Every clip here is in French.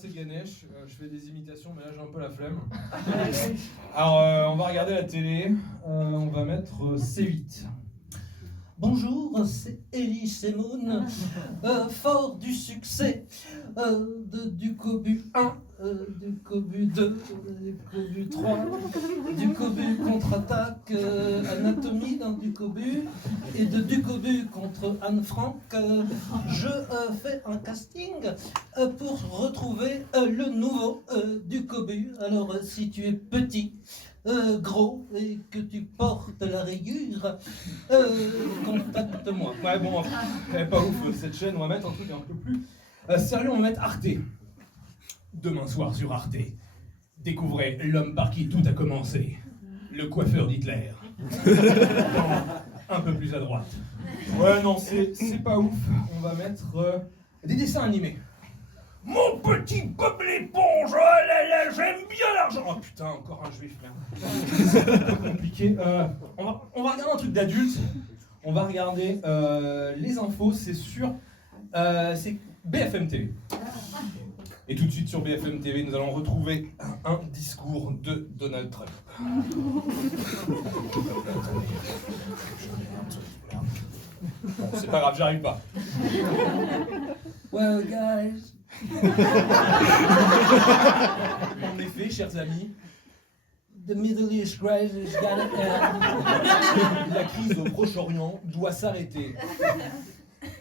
c'est Ganesh, je fais des imitations mais là j'ai un peu la flemme. Alors on va regarder la télé, on va mettre C8. Bonjour, c'est Elie Semoun, fort du succès du Cobu 1, du Cobu 2, du Cobu 3, du Cobu contre-attaque, Anatomie dans du Cobu, et de du Cobu contre Anne Frank. Je fais un casting pour retrouver le nouveau du Cobu. Alors si tu es petit, gros et que tu portes la rayure, contacte-moi. Ouais bon, elle est pas ouf cette chaîne, on va mettre un truc un peu plus sérieux, on va mettre Arte. Demain soir sur Arte, découvrez l'homme par qui tout a commencé, le coiffeur d'Hitler. Un peu plus à droite. Ouais non, c'est pas ouf, on va mettre des dessins animés. Mon petit Bob l'éponge, oh là là, j'aime bien l'argent. Oh putain, encore un juif, merde. C'est un peu compliqué. On va regarder un truc d'adulte. On va regarder les infos, c'est sur c'est BFM TV. Et tout de suite sur BFM TV, nous allons retrouver un discours de Donald Trump. Bon, c'est pas grave, j'arrive pas. Well, guys. En effet, chers amis, The Middle East crisis got it. la crise au Proche-Orient doit s'arrêter.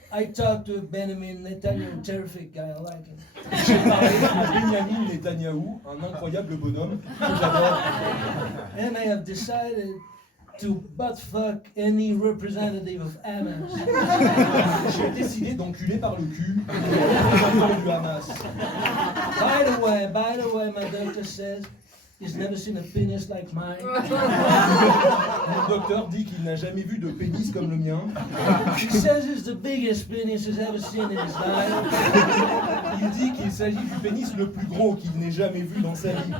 I talked to Benjamin Netanyahu, terrific guy, I like him. J'ai parlé à Benjamin Netanyahou, un incroyable bonhomme que j'adore. And I have decided to butt-fuck any representative of Hamas. J'ai décidé d'enculer par le cul les représentants du Hamas. By the way, my doctor says he's never seen a penis like mine. Mon docteur dit qu'il n'a jamais vu de pénis comme le mien. He says it's the biggest penis he's ever seen in his life. Il dit qu'il s'agit du pénis le plus gros qu'il n'ait jamais vu dans sa vie.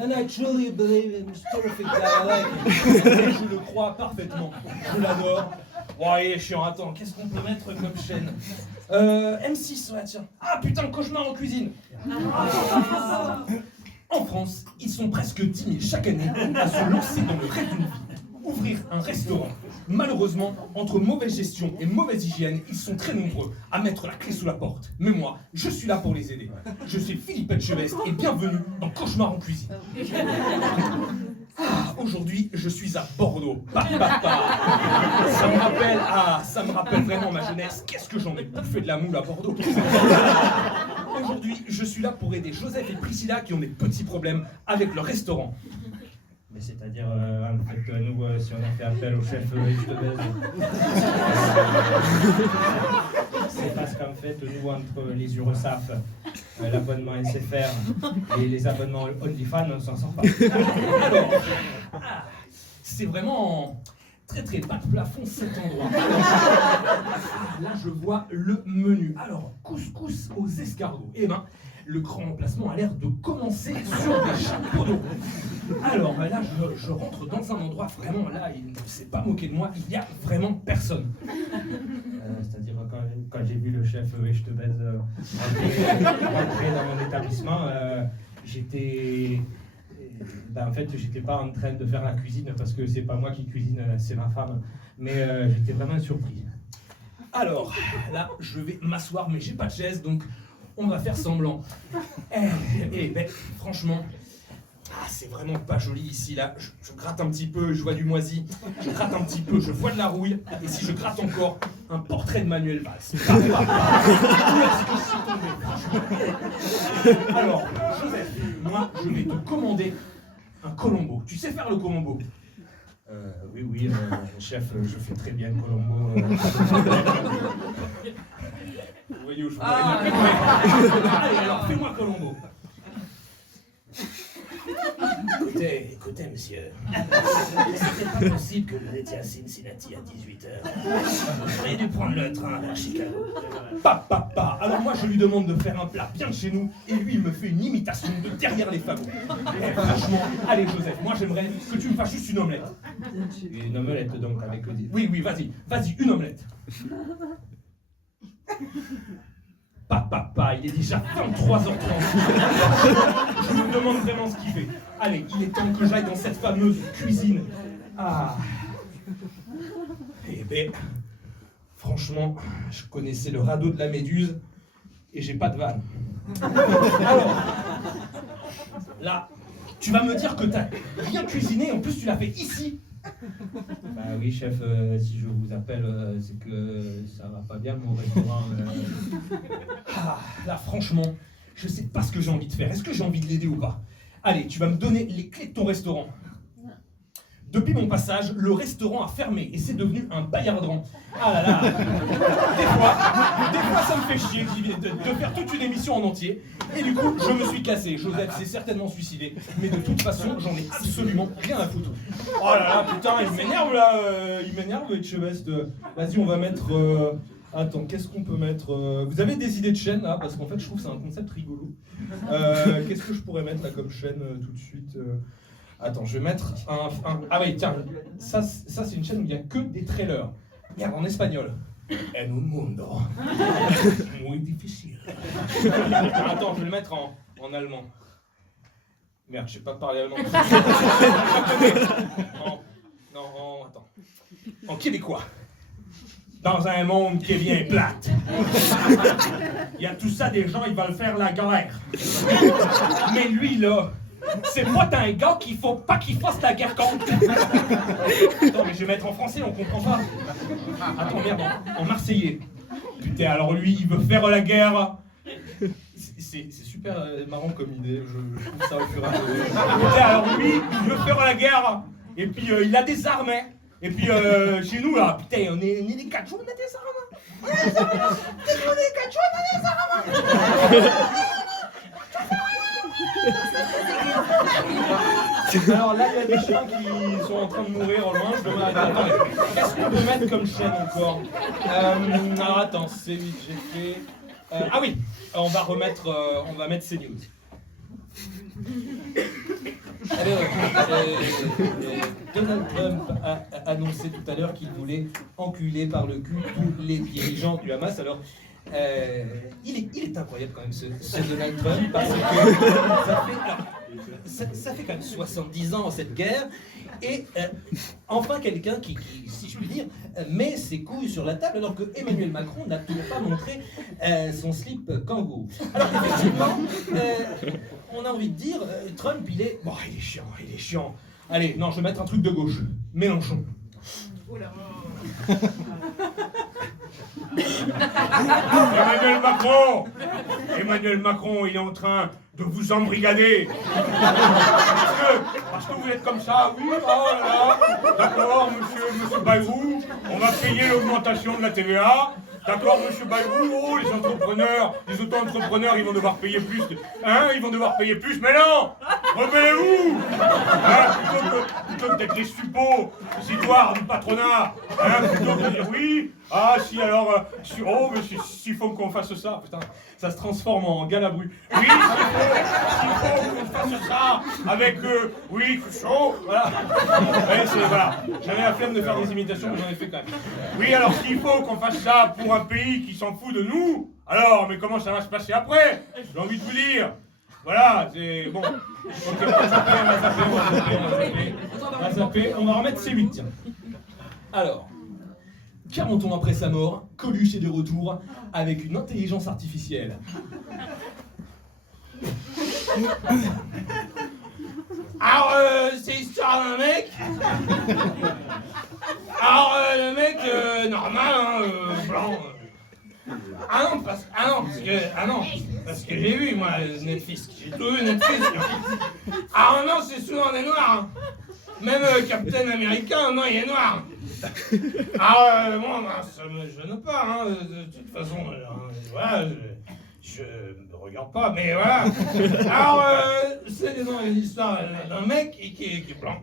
And I truly believe him. He's a terrific guy, I like him. Et je le crois parfaitement. Je l'adore. Ouais, chiant, attends, qu'est-ce qu'on peut mettre comme chaîne M6, ouais, tiens. Ah putain, cauchemar en cuisine. En France, ils sont presque 10 000 chaque année à se lancer dans le rêve d'une vie. Ouvrir un restaurant. Malheureusement, entre mauvaise gestion et mauvaise hygiène, ils sont très nombreux à mettre la clé sous la porte. Mais moi, je suis là pour les aider. Je suis Philippe Etchebest et bienvenue dans Cauchemar en cuisine. Aujourd'hui, je suis à Bordeaux. Ça me rappelle vraiment ma jeunesse. Qu'est-ce que j'en ai bouffé de la moule à Bordeaux. Aujourd'hui, je suis là pour aider Joseph et Priscilla qui ont des petits problèmes avec leur restaurant. Mais c'est-à-dire, en fait, nous, si on a fait appel au chef Je te baise, c'est parce qu'en fait, nous, entre les URSAF, l'abonnement SFR et les abonnements OnlyFans, on s'en sort pas. Alors, c'est vraiment très très bas de plafond cet endroit. Là, je vois le menu. Alors, couscous aux escargots. Eh ben, le grand emplacement a l'air de commencer sur des chapeaux d'eau. Alors là, je rentre dans un endroit vraiment, là, il ne s'est pas moqué de moi, il n'y a vraiment personne. C'est-à-dire, quand j'ai vu le chef Je te baise rentrer dans mon établissement, j'étais... en fait, j'étais pas en train de faire la cuisine parce que c'est pas moi qui cuisine, c'est ma femme. Mais j'étais vraiment surpris. Alors, là, je vais m'asseoir, mais j'ai pas de chaise, donc on va faire semblant. Et ben, franchement, c'est vraiment pas joli ici, là. Je gratte un petit peu, je vois du moisi. Je gratte un petit peu, je vois de la rouille. Et si je gratte encore, un portrait de Manuel Valls. Alors, Joseph, moi, je vais te commander un colombo. Tu sais faire le colombo? Oui, chef, je fais très bien le colombo. Vous voyez où je voudrais bien. Allez, alors, fais-moi colombo. Écoutez, monsieur, c'était pas possible que vous étiez à Cincinnati à 18h. J'aurais dû prendre le train vers Chicago. Papa. Alors moi, je lui demande de faire un plat bien de chez nous, et lui, il me fait une imitation de derrière les fagots. Franchement, allez Joseph, moi j'aimerais que tu me fasses juste une omelette. Une omelette donc avec le... Oui, vas-y, une omelette. Papa, il est déjà 23h30. Je me demande vraiment ce qu'il fait. Allez, il est temps que j'aille dans cette fameuse cuisine. Ah. Eh ben, franchement, je connaissais le radeau de la Méduse et j'ai pas de vanne. Alors, là, tu vas me dire que t'as rien cuisiné, en plus tu l'as fait ici. Bah oui, chef, si je vous appelle, c'est que ça va pas bien mon restaurant. Ah, là, franchement, je sais pas ce que j'ai envie de faire. Est-ce que j'ai envie de l'aider ou pas? Allez, tu vas me donner les clés de ton restaurant. Depuis mon passage, le restaurant a fermé et c'est devenu un baillardran. Ah là là. Des fois ça me fait chier de faire toute une émission en entier. Et du coup, je me suis cassé. Joseph s'est certainement suicidé. Mais de toute façon, j'en ai absolument rien à foutre. Oh là là, putain, il m'énerve là. Il m'énerve, Etchebest. Vas-y, on va mettre... Attends, qu'est-ce qu'on peut mettre Vous avez des idées de chaîne là? Parce qu'en fait, je trouve que c'est un concept rigolo. Qu'est-ce que je pourrais mettre là comme chaîne tout de suite Attends, je vais mettre un... Ah oui, tiens, ça c'est une chaîne où il n'y a que des trailers. Merde, en espagnol. En un mundo muy difficile. Attends, je vais le mettre en allemand. Merde, je sais pas parler allemand. Attends. En québécois. Dans un monde qui est bien plate. Il y a tout ça, des gens, ils veulent faire la guerre. Mais lui, là, c'est pas un gars qu'il faut pas qu'il fasse la guerre contre. Attends, mais je vais mettre en français, on comprend pas. Attends, merde, en marseillais. Putain, alors lui, il veut faire la guerre. C'est super marrant comme idée, je trouve ça au fur et à mesure. Putain, alors lui, il veut faire la guerre. Et puis, il a des armes, hein. Et puis, chez nous, là, putain, on est des cachous, on a des armes. On est des armes. On est des cachous, on a des armes. Alors là, il y a des chiens qui sont en train de mourir au loin. Je demande, attendez, qu'est-ce qu'on peut mettre comme chaîne encore alors attends, c'est vite, j'ai fait... ah oui, on va mettre CNews. Alors, Donald Trump a annoncé tout à l'heure qu'il voulait enculer par le cul tous les dirigeants du Hamas. Alors, il est incroyable quand même ce Donald Trump parce que ça fait quand même 70 ans cette guerre et enfin quelqu'un qui, si je puis dire, met ses couilles sur la table alors que Emmanuel Macron n'a toujours pas montré son slip kangourou. Alors effectivement, on a envie de dire, Trump il est chiant. Allez, non, je vais mettre un truc de gauche. Mélenchon. Emmanuel Macron, il est en train de vous embrigader. Parce que vous êtes comme ça, oui, oh là là. D'accord, monsieur Bayrou, on va payer l'augmentation de la TVA. D'accord, monsieur Bayrou, oh, les entrepreneurs, les auto-entrepreneurs, ils vont devoir payer plus. Ils vont devoir payer plus, mais non. Rebellez-vous. Plutôt que d'être les suppôts, citoires du patronat, plutôt que de dire oui. Ah si, alors, mais s'il faut qu'on fasse ça, putain, ça se transforme en galabru. Oui, s'il faut qu'on fasse ça avec, oui, chaud, voilà. Voilà, j'avais la flemme de faire des imitations, mais j'en ai fait quand même. Oui, alors s'il faut qu'on fasse ça pour un pays qui s'en fout de nous, alors, mais comment ça va se passer après? J'ai envie de vous dire. Voilà, c'est bon. Ok, on va zapper. On va remettre C8, tiens. Alors, 40 ans après sa mort, Coluche est de retour avec une intelligence artificielle. Alors, c'est l'histoire d'un mec. Alors, le mec, normal, blanc. Parce que j'ai vu, moi, Netflix. J'ai tout vu, Netflix. Ah non, c'est souvent des noirs. Hein. Même Captain America, non, il est noir. Moi, ça me gêne pas, hein. De toute façon, voilà, je ne regarde pas, mais voilà. Alors, c'est une histoire d'un mec qui est blanc.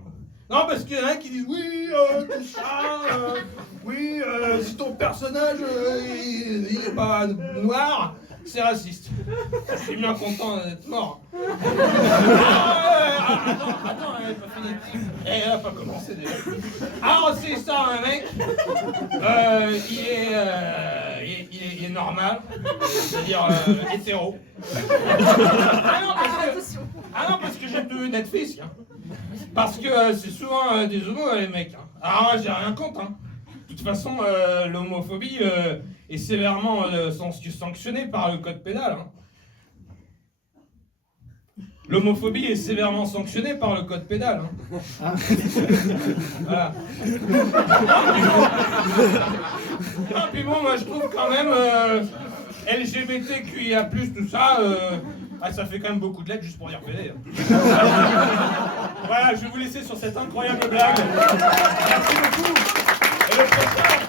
Non, parce qu'il y en a qui disent oui, tout ça, oui, si ton personnage il est pas noir, c'est raciste. Je suis bien content d'être mort. Attends, elle n'est pas finie. Elle n'a pas commencé déjà. Alors, c'est ça, un mec, il il est normal, c'est-à-dire hétéro. Ah non, parce que j'ai plus Netflix, hein. Parce que c'est souvent des homos, les mecs. Hein. Alors moi, j'ai rien contre. Hein. De toute façon, l'homophobie est sévèrement sanctionnée par le code pénal. Hein. L'homophobie est sévèrement sanctionnée par le code pénal. Hein. Voilà. Non, puis bon, moi je trouve quand même LGBTQIA+, tout ça, ça fait quand même beaucoup de lettres juste pour dire pédé. Hein. Voilà, je vais vous laisser sur cette incroyable blague. Merci beaucoup. Et le prochain,